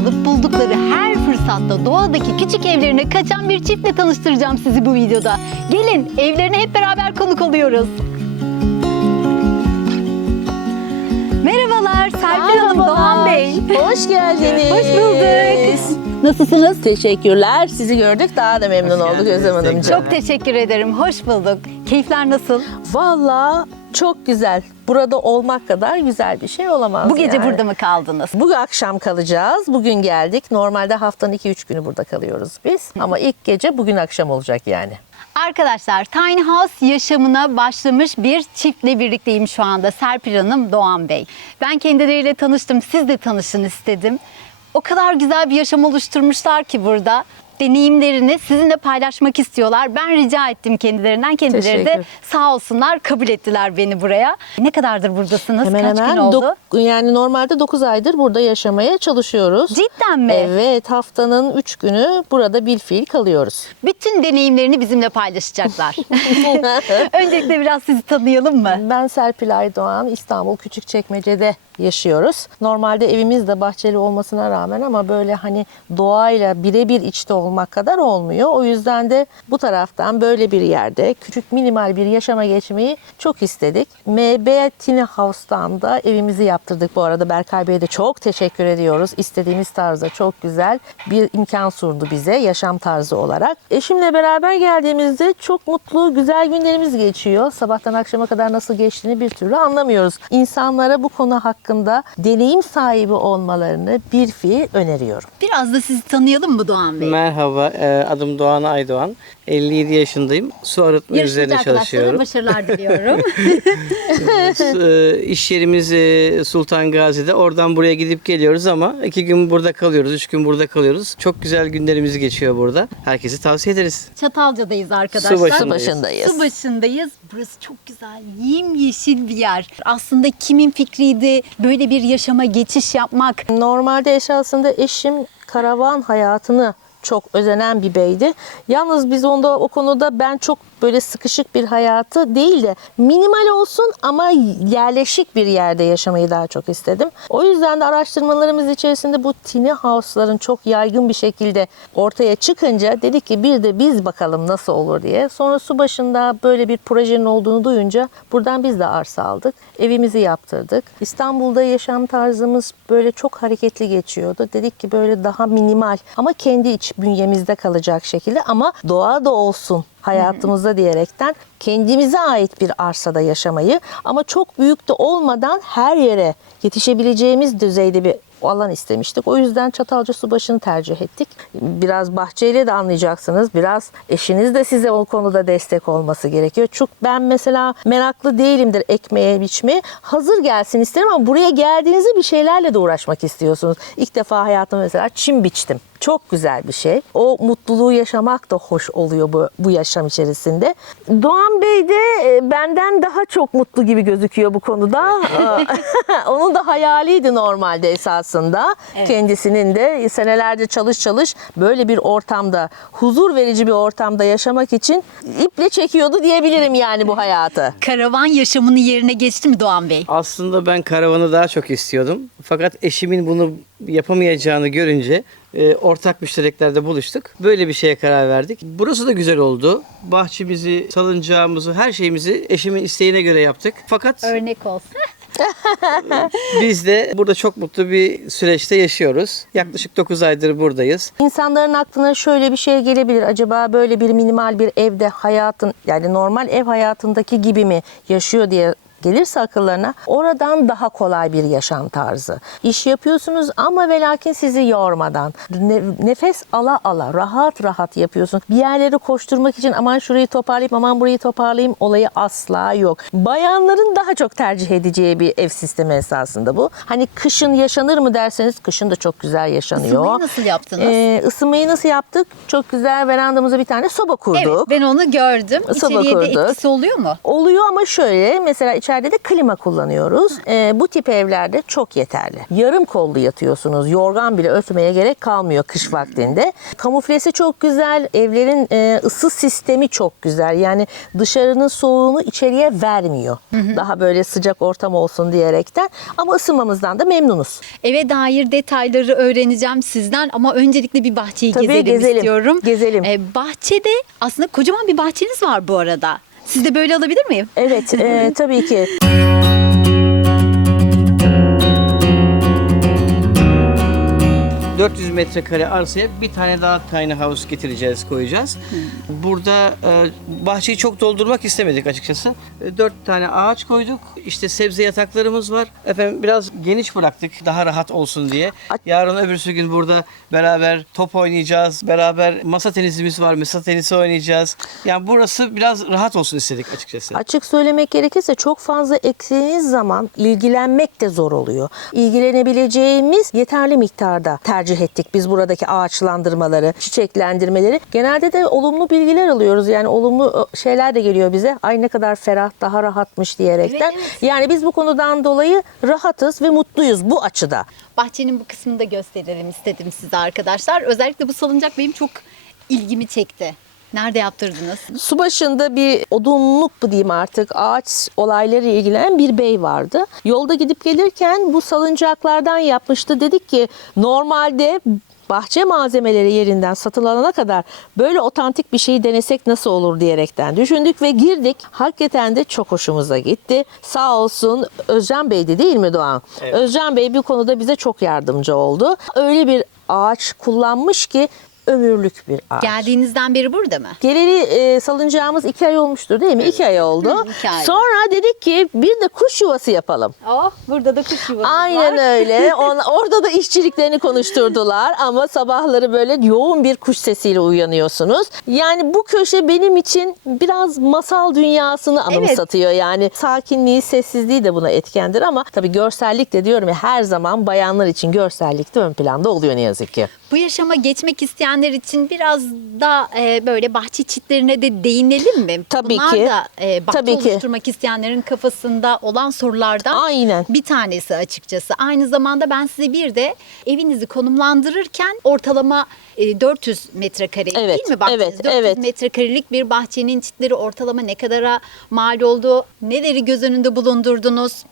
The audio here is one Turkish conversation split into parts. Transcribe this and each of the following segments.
ayrılıp buldukları her fırsatta doğadaki küçük evlerine kaçan bir çiftle tanıştıracağım sizi bu videoda. Gelin evlerine hep beraber konuk oluyoruz. Merhabalar Serpil Hanım, Doğan Bey. Hoş geldiniz. Hoş bulduk. Nasılsınız? Teşekkürler. Sizi gördük daha da memnun olduk geldiniz Özlem Hanımcığım. Çok teşekkür ederim. Hoş bulduk. Keyifler nasıl? Valla çok güzel. Burada olmak kadar güzel bir şey olamaz Bu gece yani. burada mı kaldınız? Bu akşam kalacağız. Bugün geldik. Normalde haftanın 2-3 günü burada kalıyoruz biz. Ama ilk gece bugün akşam olacak yani. Arkadaşlar Tiny House yaşamına başlamış bir çiftle birlikteyim şu anda. Serpil Hanım, Doğan Bey. Ben kendileriyle tanıştım. Siz de tanışın istedim. O kadar güzel bir yaşam oluşturmuşlar ki burada. Deneyimlerini sizinle paylaşmak istiyorlar. Ben rica ettim kendilerinden. Kendileri de sağ olsunlar kabul ettiler beni buraya. Ne kadardır buradasınız? Hemen Kaç hemen gün oldu? yani normalde 9 aydır burada yaşamaya çalışıyoruz. Cidden mi? Evet haftanın 3 günü burada bilfiil kalıyoruz. Bütün deneyimlerini bizimle paylaşacaklar. Öncelikle biraz sizi tanıyalım mı? Ben Serpil Aydoğan, İstanbul Küçükçekmece'de yaşıyoruz. Normalde evimiz de bahçeli olmasına rağmen ama böyle hani doğayla birebir içte olmak kadar olmuyor. O yüzden de bu taraftan böyle bir yerde küçük minimal bir yaşama geçmeyi çok istedik. MB Tiny House'tan da evimizi yaptırdık bu arada. Berkay Bey'e de çok teşekkür ediyoruz. İstediğimiz tarzda çok güzel bir imkan sundu bize yaşam tarzı olarak. Eşimle beraber geldiğimizde çok mutlu, güzel günlerimiz geçiyor. Sabahtan akşama kadar nasıl geçtiğini bir türlü anlamıyoruz. İnsanlara bu konu hakkında deneyim sahibi olmalarını bir fiil öneriyorum. Biraz da sizi tanıyalım mı Doğan Bey? Merhaba, e, adım Doğan Aydoğan. 57 yaşındayım. Su arıtma Yarışmacı üzerine çalışıyorum. başarılar diliyorum. E, İş yerimiz e, Sultan Gazi'de. Oradan buraya gidip geliyoruz ama iki gün burada kalıyoruz, üç gün burada kalıyoruz. Çok güzel günlerimiz geçiyor burada. Herkese tavsiye ederiz. Çatalca'dayız arkadaşlar. Su başındayız. Su başındayız. Su başındayız. Burası çok güzel, yemyeşil bir yer. Aslında kimin fikriydi böyle bir yaşama geçiş yapmak? Normalde esasında eşim karavan hayatını çok özenen bir beydi. Yalnız biz onda o konuda ben çok böyle sıkışık bir hayatı değil de minimal olsun ama yerleşik bir yerde yaşamayı daha çok istedim. O yüzden de araştırmalarımız içerisinde bu tiny house'ların çok yaygın bir şekilde ortaya çıkınca dedik ki bir de biz bakalım nasıl olur diye. Sonra su başında böyle bir projenin olduğunu duyunca buradan biz de arsa aldık. Evimizi yaptırdık. İstanbul'da yaşam tarzımız böyle çok hareketli geçiyordu. Dedik ki böyle daha minimal ama kendi iç bünyemizde kalacak şekilde ama doğa da olsun hayatımızda diyerekten kendimize ait bir arsada yaşamayı ama çok büyük de olmadan her yere yetişebileceğimiz düzeyde bir alan istemiştik. O yüzden Çatalca Subaşı'nı tercih ettik. Biraz bahçeyle de anlayacaksınız. Biraz eşiniz de size o konuda destek olması gerekiyor. Çünkü ben mesela meraklı değilimdir ekmeğe biçmeye. Hazır gelsin isterim ama buraya geldiğinizde bir şeylerle de uğraşmak istiyorsunuz. İlk defa hayatımda mesela çim biçtim. Çok güzel bir şey. O mutluluğu yaşamak da hoş oluyor bu, bu yaşam içerisinde. Doğan Bey de e, benden daha çok mutlu gibi gözüküyor bu konuda. Onun da hayaliydi normalde esasında. Kendisinin de senelerce çalış çalış böyle bir ortamda, huzur verici bir ortamda yaşamak için iple çekiyordu diyebilirim yani bu hayatı. Karavan yaşamını yerine geçti mi Doğan Bey? Aslında ben karavanı daha çok istiyordum. Fakat eşimin bunu yapamayacağını görünce e, ortak müştereklerde buluştuk. Böyle bir şeye karar verdik. Burası da güzel oldu. Bahçemizi, salıncağımızı, her şeyimizi eşimin isteğine göre yaptık. Fakat Örnek olsun. biz de burada çok mutlu bir süreçte yaşıyoruz. Yaklaşık 9 aydır buradayız. İnsanların aklına şöyle bir şey gelebilir. Acaba böyle bir minimal bir evde hayatın yani normal ev hayatındaki gibi mi yaşıyor diye gelirse akıllarına oradan daha kolay bir yaşam tarzı. İş yapıyorsunuz ama ve lakin sizi yormadan ne- nefes ala ala rahat rahat yapıyorsun. Bir yerleri koşturmak için aman şurayı toparlayayım aman burayı toparlayayım olayı asla yok. Bayanların daha çok tercih edeceği bir ev sistemi esasında bu. Hani kışın yaşanır mı derseniz kışın da çok güzel yaşanıyor. Isınmayı nasıl yaptınız? Ee, ısınmayı nasıl yaptık? Çok güzel verandamıza bir tane soba kurduk. Evet ben onu gördüm. Soba İçeriye de kurduk. etkisi oluyor mu? Oluyor ama şöyle mesela içeride içeride de klima kullanıyoruz. Ee, bu tip evlerde çok yeterli. Yarım kollu yatıyorsunuz. Yorgan bile örtmeye gerek kalmıyor kış vaktinde. Kamuflesi çok güzel. Evlerin e, ısı sistemi çok güzel. Yani dışarının soğuğunu içeriye vermiyor. Daha böyle sıcak ortam olsun diyerekten. Ama ısınmamızdan da memnunuz. Eve dair detayları öğreneceğim sizden ama öncelikle bir bahçeyi Tabii, gezelim, gezelim, istiyorum. gezelim. Ee, bahçede aslında kocaman bir bahçeniz var bu arada. Siz de böyle alabilir miyim? Evet, e, tabii ki. 400 metrekare arsaya bir tane daha tiny house getireceğiz, koyacağız. Burada e, bahçeyi çok doldurmak istemedik açıkçası. E, 4 tane ağaç koyduk. İşte sebze yataklarımız var. Efendim biraz geniş bıraktık daha rahat olsun diye. Yarın öbürsü gün burada beraber top oynayacağız. Beraber masa tenisimiz var. Masa tenisi oynayacağız. Yani burası biraz rahat olsun istedik açıkçası. Açık söylemek gerekirse çok fazla eksiğiniz zaman ilgilenmek de zor oluyor. İlgilenebileceğimiz yeterli miktarda tercih ettik biz buradaki ağaçlandırmaları, çiçeklendirmeleri. Genelde de olumlu bilgiler alıyoruz. Yani olumlu e, şeyler de geliyor bize. Ay ne kadar ferah, daha rahatmış diyerekten. Evet, evet. Yani biz bu konudan dolayı rahatız ve mutluyuz bu açıda. Bahçenin bu kısmını da gösterelim istedim size arkadaşlar. Özellikle bu salıncak benim çok ilgimi çekti. Nerede yaptırdınız? Su başında bir odunluk mu diyeyim artık ağaç olayları ilgilenen bir bey vardı. Yolda gidip gelirken bu salıncaklardan yapmıştı. Dedik ki normalde bahçe malzemeleri yerinden satın alana kadar böyle otantik bir şeyi denesek nasıl olur diyerekten düşündük ve girdik. Hakikaten de çok hoşumuza gitti. Sağ olsun Özcan Bey'di değil mi Doğan? Evet. Özcan Bey bu konuda bize çok yardımcı oldu. Öyle bir ağaç kullanmış ki ömürlük bir ağaç. Geldiğinizden beri burada mı? Geleli e, salıncağımız iki ay olmuştur değil mi? İki ay oldu. Hı, iki ay. Sonra dedik ki bir de kuş yuvası yapalım. Oh burada da kuş yuvamız Aynen var. öyle. Ona- orada da işçiliklerini konuşturdular ama sabahları böyle yoğun bir kuş sesiyle uyanıyorsunuz. Yani bu köşe benim için biraz masal dünyasını anımsatıyor. Yani sakinliği, sessizliği de buna etkendir ama tabii görsellik de diyorum ya her zaman bayanlar için görsellik de ön planda oluyor ne yazık ki. Bu yaşama geçmek isteyenler için biraz da e, böyle bahçe çitlerine de değinelim mi? Tabii Bunlar ki. da e, bahçe Tabii ki. oluşturmak isteyenlerin kafasında olan sorulardan Aynen. bir tanesi açıkçası. Aynı zamanda ben size bir de evinizi konumlandırırken ortalama e, 400 metrekare Evet, değil mi bahçeniz? evet, 400 evet. metrekarelik bir bahçenin çitleri ortalama ne kadara mal oldu? Neleri göz önünde bulundurdunuz?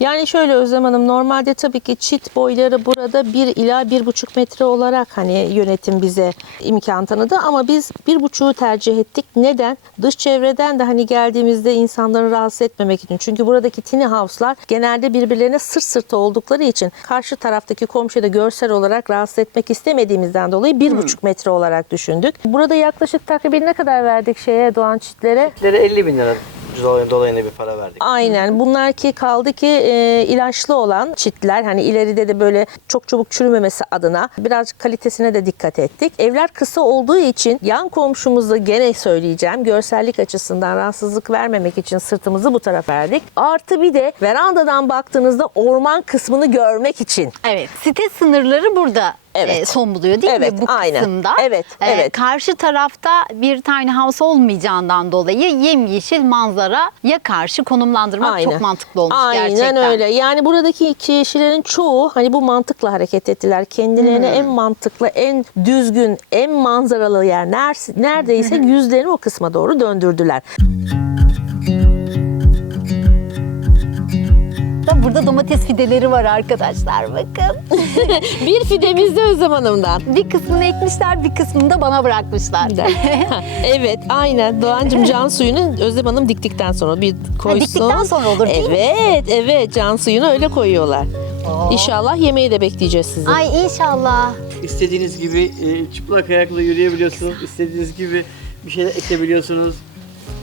Yani şöyle Özlem Hanım normalde tabii ki çit boyları burada 1 ila 1,5 metre olarak hani yönetim bize imkan tanıdı ama biz 1,5'u tercih ettik. Neden? Dış çevreden de hani geldiğimizde insanları rahatsız etmemek için. Çünkü buradaki tiny house'lar genelde birbirlerine sırt sırta oldukları için karşı taraftaki komşuyu da görsel olarak rahatsız etmek istemediğimizden dolayı 1,5 metre olarak düşündük. Burada yaklaşık takriben ne kadar verdik şeye Doğan çitlere? Çiftlere 50 bin lira dolay- dolayına bir para verdik. Aynen. Bunlar ki kaldı ki e, ilaçlı olan çitler hani ileride de böyle çok çabuk çürümemesi adına birazcık kalitesine de dikkat ettik. Evler kısa olduğu için yan komşumuzu gene söyleyeceğim görsellik açısından rahatsızlık vermemek için sırtımızı bu tarafa verdik. Artı bir de verandadan baktığınızda orman kısmını görmek için. Evet. Site sınırları burada Evet. e, son buluyor değil Evet, mi bu aynen. kısımda? Evet, E, evet. Karşı tarafta bir tiny house olmayacağından dolayı yemyeşil manzara ya karşı konumlandırmak çok mantıklı olmuş Aynen gerçekten. öyle. Yani buradaki kişilerin çoğu hani bu mantıkla hareket ettiler. Kendilerine Hmm. en mantıklı, en düzgün, en manzaralı yer ner- neredeyse yüzlerini o kısma doğru döndürdüler. Da Burada domates fideleri var arkadaşlar bakın. bir fidemiz de Özlem Hanım'dan. bir kısmını ekmişler bir kısmını da bana bırakmışlar. evet aynen Doğancığım can suyunu Özlem Hanım diktikten sonra bir koysun. diktikten sonra olur değil mi? Evet evet can suyunu öyle koyuyorlar. İnşallah yemeği de bekleyeceğiz sizi. Ay inşallah. İstediğiniz gibi e, çıplak ayakla yürüyebiliyorsunuz. İstediğiniz gibi bir şeyler ekebiliyorsunuz.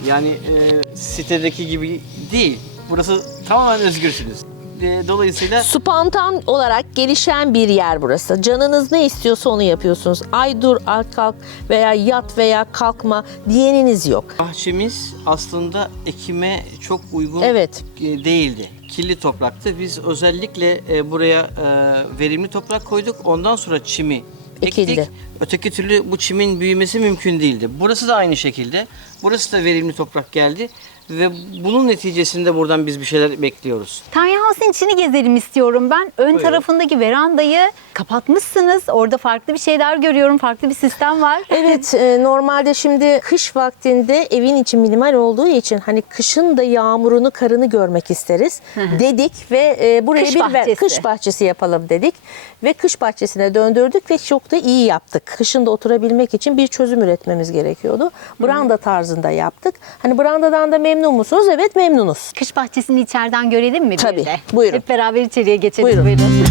Yani e, sitedeki gibi değil. Burası tamamen özgürsünüz. E, dolayısıyla Spontan olarak gelişen bir yer burası. Canınız ne istiyorsa onu yapıyorsunuz. Ay dur, ay kalk veya yat veya kalkma diyeniniz yok. bahçemiz aslında ekime çok uygun Evet. e, değildi. Kirli topraktı. Biz özellikle e, buraya e, verimli toprak koyduk. Ondan sonra çimi ektik. Ekildi. Öteki türlü bu çimin büyümesi mümkün değildi. Burası da aynı şekilde. Burası da verimli toprak geldi ve bunun neticesinde buradan biz bir şeyler bekliyoruz. Tiny House'in içini gezelim istiyorum ben. Ön Buyurun. tarafındaki verandayı kapatmışsınız. Orada farklı bir şeyler görüyorum. Farklı bir sistem var. Evet e, normalde şimdi kış vaktinde evin içi minimal olduğu için hani kışın da yağmurunu karını görmek isteriz dedik ve e, buraya Kış bir bahçesi. kış bahçesi yapalım dedik ve kış bahçesine döndürdük ve çok da iyi yaptık. Kışın da oturabilmek için bir çözüm üretmemiz gerekiyordu. Branda tarzında yaptık. Hani brandadan da memnun musunuz? Evet memnunuz. Kış bahçesini içeriden görelim mi bir Tabii, de? buyurun. Hep beraber içeriye geçelim. Buyurun. buyurun.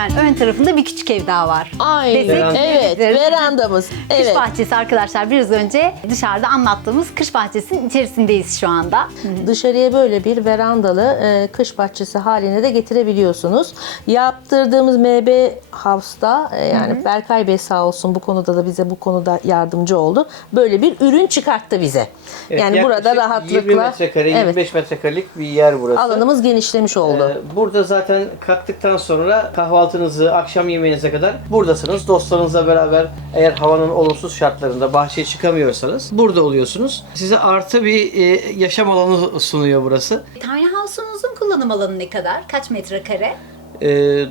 Hemen ön tarafında bir küçük ev daha var. Aynen. Desek Evet, verandamız. Kış Evet. bahçesi arkadaşlar biraz önce dışarıda anlattığımız kış bahçesinin içerisindeyiz şu anda. Dışarıya böyle bir verandalı e, kış bahçesi haline de getirebiliyorsunuz. Yaptırdığımız MB House'da e, yani Berkay Bey sağ olsun bu konuda da bize bu konuda yardımcı oldu. Böyle bir ürün çıkarttı bize. Evet, yani burada rahatlıkla 20 metrekare, evet, 25 metrekarelik bir yer burası. alanımız genişlemiş oldu. Ee, Burada zaten kalktıktan sonra kahvaltınızı, akşam yemeğinize kadar buradasınız. Dostlarınızla beraber eğer havanın olumsuz şartlarında bahçeye çıkamıyorsanız burada oluyorsunuz. Size artı bir e, yaşam alanı sunuyor burası. Tiny House'un uzun kullanım alanı ne kadar? Kaç metrekare? Ee,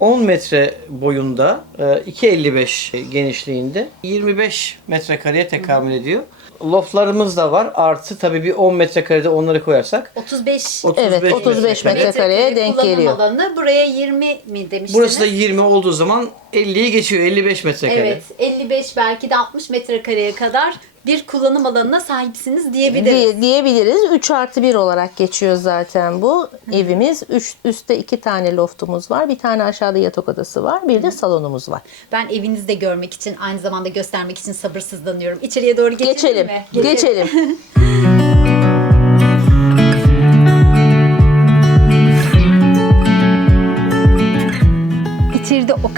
10 metre boyunda, e, 2.55 genişliğinde 25 metrekareye tekamül ediyor. Loftlarımız da var. Artı tabii bir 10 metrekarede onları koyarsak 35 35 Evet, 35 metrekare. metrekareye denk kullanım geliyor. alanı. Buraya 20 mi demiştiniz? Burası da 20 olduğu zaman 50'yi geçiyor. 55 metrekare. Evet 55 belki de 60 metrekareye kadar bir kullanım alanına sahipsiniz diyebiliriz. Diye, diyebiliriz. 3 artı 1 olarak geçiyor zaten bu evimiz. Üç, üstte iki tane loftumuz var. Bir tane aşağıda yatak odası var. Bir de salonumuz var. Ben evinizde görmek için aynı zamanda göstermek için sabırsızlanıyorum. İçeriye doğru geçelim, Geçelim. mi? Geçelim. İçeride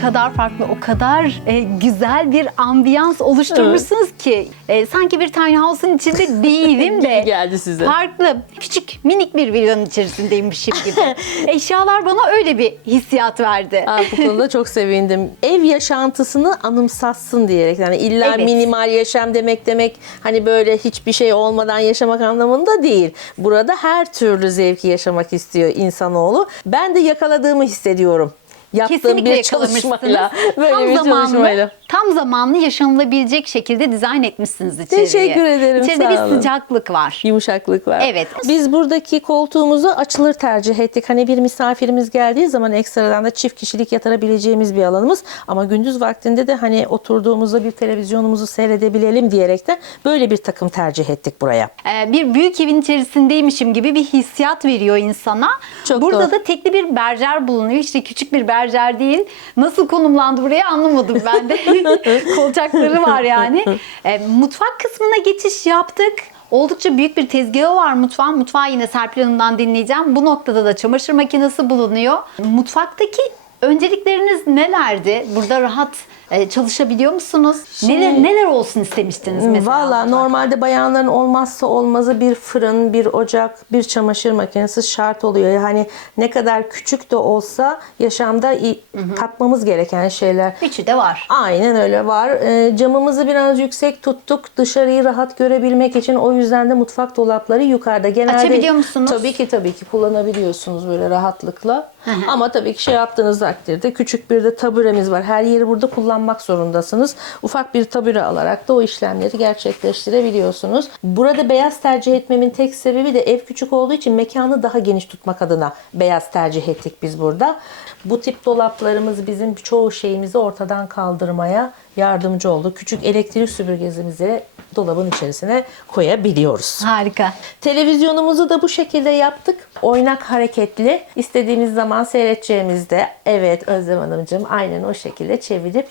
kadar farklı, o kadar e, güzel bir ambiyans oluşturmuşsunuz ki e, sanki bir tiny house'un içinde değilim de Geldi size. farklı, küçük, minik bir villanın içerisindeymişim gibi. Eşyalar bana öyle bir hissiyat verdi. Aa, bu konuda çok sevindim. Ev yaşantısını anımsatsın diyerek. Yani illa Evet. minimal yaşam demek demek hani böyle hiçbir şey olmadan yaşamak anlamında değil. Burada her türlü zevki yaşamak istiyor insanoğlu. Ben de yakaladığımı hissediyorum. Yaptığım Kesinlikle bir çalışmayla. Böyle tam bir zamanlı, çalışmayla. Tam zamanlı yaşanılabilecek şekilde dizayn etmişsiniz içeriği. Teşekkür ederim, İçeride bir sıcaklık var. Yumuşaklık var. Evet. Biz buradaki koltuğumuzu açılır tercih ettik. Hani bir misafirimiz geldiği zaman ekstradan da çift kişilik yatırabileceğimiz bir alanımız. Ama gündüz vaktinde de hani oturduğumuzda bir televizyonumuzu seyredebilelim diyerekten böyle bir takım tercih ettik buraya. Ee, bir büyük evin içerisindeymişim gibi bir hissiyat veriyor insana. Çok Burada doğru. da tekli bir berjer bulunuyor. İşte küçük bir berjer değil. Nasıl konumlandı buraya anlamadım ben de. Kolçakları var yani. Ee, mutfak kısmına geçiş yaptık. Oldukça büyük bir tezgahı var mutfağın. Mutfağı yine Serpil Hanım'dan dinleyeceğim. Bu noktada da çamaşır makinesi bulunuyor. Mutfaktaki öncelikleriniz nelerdi? Burada rahat e, çalışabiliyor musunuz? Neler neler olsun istemiştiniz mesela? Valla normalde bayanların olmazsa olmazı bir fırın, bir ocak, bir çamaşır makinesi şart oluyor. Yani ne kadar küçük de olsa yaşamda i- katmamız gereken şeyler. Üçü de var. Aynen öyle var. Ee, camımızı biraz yüksek tuttuk dışarıyı rahat görebilmek için. O yüzden de mutfak dolapları yukarıda. Genelde Açabiliyor musunuz? Tabii ki tabii ki kullanabiliyorsunuz böyle rahatlıkla. Ama tabii ki şey yaptığınız takdirde küçük bir de taburemiz var. Her yeri burada kullanmak zorundasınız. Ufak bir tabure alarak da o işlemleri gerçekleştirebiliyorsunuz. Burada beyaz tercih etmemin tek sebebi de ev küçük olduğu için mekanı daha geniş tutmak adına beyaz tercih ettik biz burada. Bu tip dolaplarımız bizim çoğu şeyimizi ortadan kaldırmaya yardımcı oldu. Küçük elektrik süpürgemizi dolabın içerisine koyabiliyoruz. Harika. Televizyonumuzu da bu şekilde yaptık. Oynak hareketli. İstediğimiz zaman seyredeceğimizde evet Özlem Hanımcığım aynen o şekilde çevirip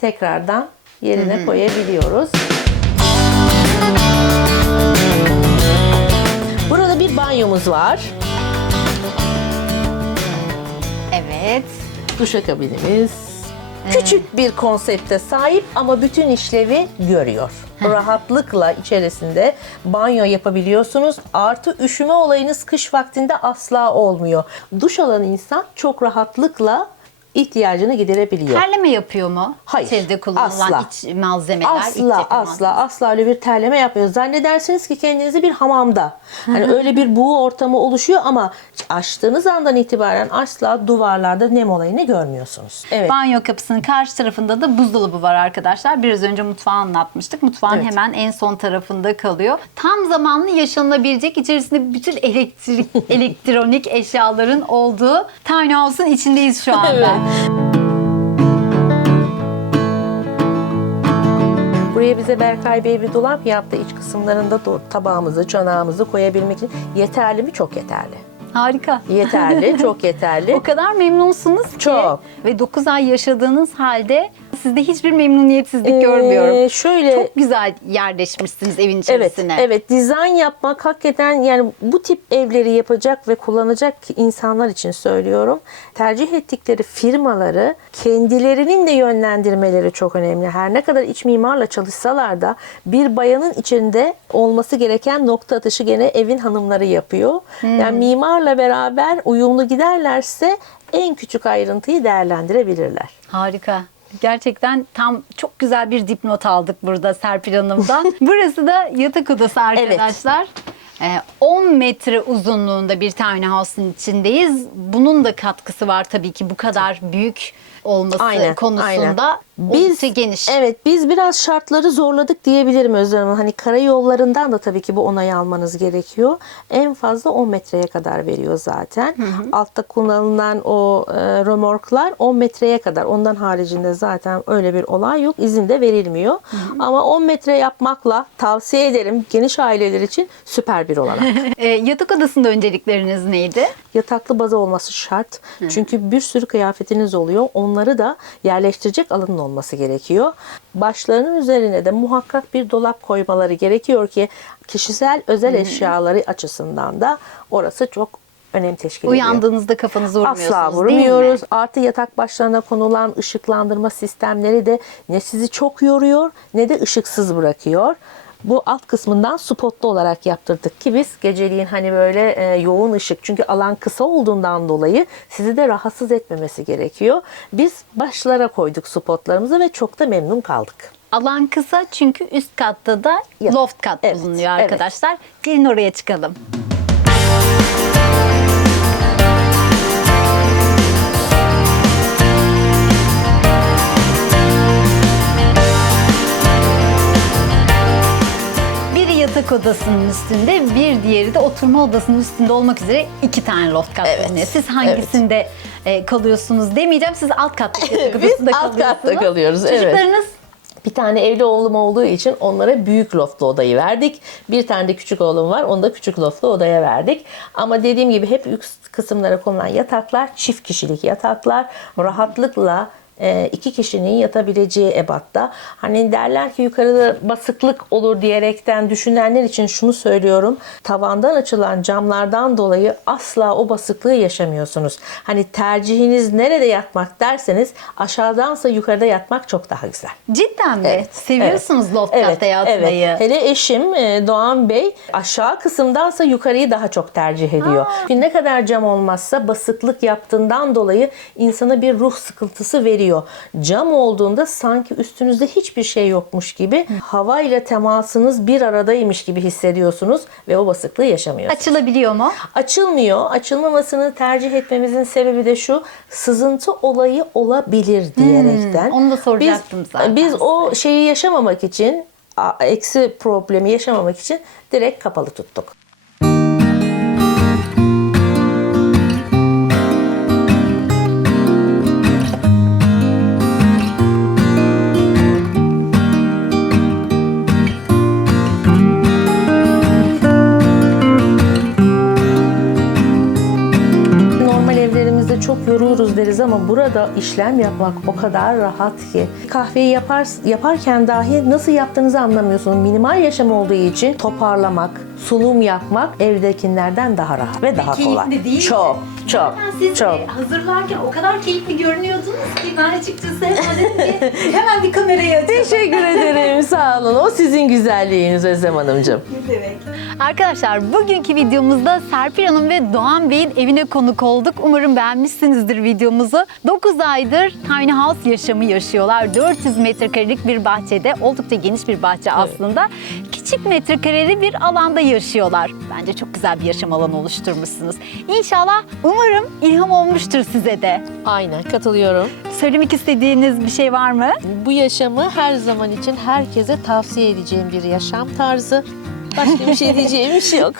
tekrardan yerine koyabiliyoruz. Burada bir banyomuz var. Evet. Duşakabinimiz. Küçük bir konsepte sahip ama bütün işlevi görüyor. Rahatlıkla içerisinde banyo yapabiliyorsunuz. Artı üşüme olayınız kış vaktinde asla olmuyor. Duş alan insan çok rahatlıkla ihtiyacını giderebiliyor. Terleme yapıyor mu? Hayır, İçeride kullanılan asla. iç malzemeler. iç Asla yapı asla asla öyle bir terleme yapmıyor. Zannedersiniz ki kendinizi bir hamamda. Hani öyle bir buğu ortamı oluşuyor ama açtığınız andan itibaren asla duvarlarda nem olayını görmüyorsunuz. Evet. Banyo kapısının karşı tarafında da buzdolabı var arkadaşlar. Biraz önce mutfağı anlatmıştık. Mutfağın Evet. hemen en son tarafında kalıyor. Tam zamanlı yaşanılabilecek içerisinde bütün elektrik, elektronik eşyaların olduğu tiny house'un içindeyiz şu anda. Evet. Buraya bize Berkay Bey bir dolap yaptı. İç kısımlarında tabağımızı, çanağımızı koyabilmek için. Yeterli mi? Çok yeterli. Harika. Yeterli, çok yeterli. O kadar memnunsunuz ki Çok. ve 9 ay yaşadığınız halde sizde hiçbir memnuniyetsizlik Ee, görmüyorum. Şöyle Çok güzel yerleşmişsiniz evin Evet, içerisine. evet. Dizayn yapmak hakikaten yani bu tip evleri yapacak ve kullanacak insanlar için söylüyorum. Tercih ettikleri firmaları kendilerinin de yönlendirmeleri çok önemli. Her ne kadar iç mimarla çalışsalar da bir bayanın içinde olması gereken nokta atışı gene evin hanımları yapıyor. Yani mimarla beraber uyumlu giderlerse en küçük ayrıntıyı değerlendirebilirler. Harika. Gerçekten tam çok güzel bir dipnot aldık burada Serpil Hanım'dan. Burası da yatak odası arkadaşlar. Ee, 10 metre uzunluğunda bir tiny house'un içindeyiz. Bunun da katkısı var tabii ki bu kadar büyük olması Aynen, konusunda. aynen. Oldukça geniş. Evet biz biraz şartları zorladık diyebilirim Özlem Hanım. Hani karayollarından da tabii ki bu onayı almanız gerekiyor. En fazla 10 metreye kadar veriyor zaten. Altta kullanılan o e, römorklar 10 metreye kadar. Ondan haricinde zaten öyle bir olay yok. İzin de verilmiyor. Ama 10 metre yapmakla tavsiye ederim geniş aileler için süper bir olanak. Ee, yatak odasında öncelikleriniz neydi? Yataklı baza olması şart. Çünkü bir sürü kıyafetiniz oluyor. Onları da yerleştirecek alanın olması gerekiyor. Başlarının üzerine de muhakkak bir dolap koymaları gerekiyor ki kişisel özel eşyaları açısından da orası çok önem teşkil ediyor. Uyandığınızda kafanızı vurmuyorsunuz Asla vurmuyoruz. Artı yatak başlarına konulan ışıklandırma sistemleri de ne sizi çok yoruyor ne de ışıksız bırakıyor. Bu alt kısmından spotlu olarak yaptırdık ki biz geceliğin hani böyle e, yoğun ışık çünkü alan kısa olduğundan dolayı sizi de rahatsız etmemesi gerekiyor. Biz başlara koyduk spotlarımızı ve çok da memnun kaldık. Alan kısa çünkü üst katta da Ya- loft kat Evet, bulunuyor evet. arkadaşlar. Gelin oraya çıkalım. Yatak odasının üstünde, bir diğeri de oturma odasının üstünde olmak üzere iki tane loft kat Evet, bulunuyor. Siz hangisinde e, kalıyorsunuz demeyeceğim. Siz alt katta yatak Biz odasında alt katta kalıyorsunuz. kalıyoruz, evet. Çocuklarınız Bir tane evli oğlum olduğu için onlara büyük loftlu odayı verdik. Bir tane de küçük oğlum var. Onu da küçük loftlu odaya verdik. Ama dediğim gibi hep üst kısımlara konulan yataklar çift kişilik yataklar. Rahatlıkla iki kişinin yatabileceği ebatta. Hani derler ki yukarıda basıklık olur diyerekten düşünenler için şunu söylüyorum. Tavandan açılan camlardan dolayı asla o basıklığı yaşamıyorsunuz. Hani tercihiniz nerede yatmak derseniz aşağıdansa yukarıda yatmak çok daha güzel. cidden mi? Evet, Seviyorsunuz evet, loft evet, yatmayı. Evet. Hele eşim e, Doğan Bey aşağı kısımdansa yukarıyı daha çok tercih ediyor. Çünkü ne kadar cam olmazsa basıklık yaptığından dolayı insana bir ruh sıkıntısı veriyor. Cam olduğunda sanki üstünüzde hiçbir şey yokmuş gibi hava ile temasınız bir aradaymış gibi hissediyorsunuz ve o basıklığı yaşamıyorsunuz. Açılabiliyor mu? Açılmıyor. Açılmamasını tercih etmemizin sebebi de şu. Sızıntı olayı olabilir diyerekten. Hmm, onu da soracaktım biz, zaten Biz o şeyi yaşamamak için, eksi problemi yaşamamak için direkt kapalı tuttuk. আমাদের ama burada işlem yapmak o kadar rahat ki. Kahveyi yapar, yaparken dahi nasıl yaptığınızı anlamıyorsunuz. Minimal yaşam olduğu için toparlamak, sunum yapmak evdekilerden daha rahat ve daha kolay. Keyifli değil mi? Çok, çok, Zaten siz çok. hazırlarken o kadar keyifli görünüyordunuz ki ben açıkçası ki hemen bir kamerayı açalım. Teşekkür ederim. Sağ olun. O sizin güzelliğiniz Özlem Hanımcığım. Ne demek? Arkadaşlar bugünkü videomuzda Serpil Hanım ve Doğan Bey'in evine konuk olduk. Umarım beğenmişsinizdir videomuzu. 9 aydır tiny house yaşamı yaşıyorlar. 400 metrekarelik bir bahçede. Oldukça geniş bir bahçe aslında. Küçük metrekareli bir alanda yaşıyorlar. Bence çok güzel bir yaşam alanı oluşturmuşsunuz. İnşallah umarım ilham olmuştur size de. Aynen katılıyorum. Söylemek istediğiniz bir şey var mı? Bu yaşamı her zaman için herkese tavsiye edeceğim bir yaşam tarzı. Başka bir şey diyeceğim iş yok.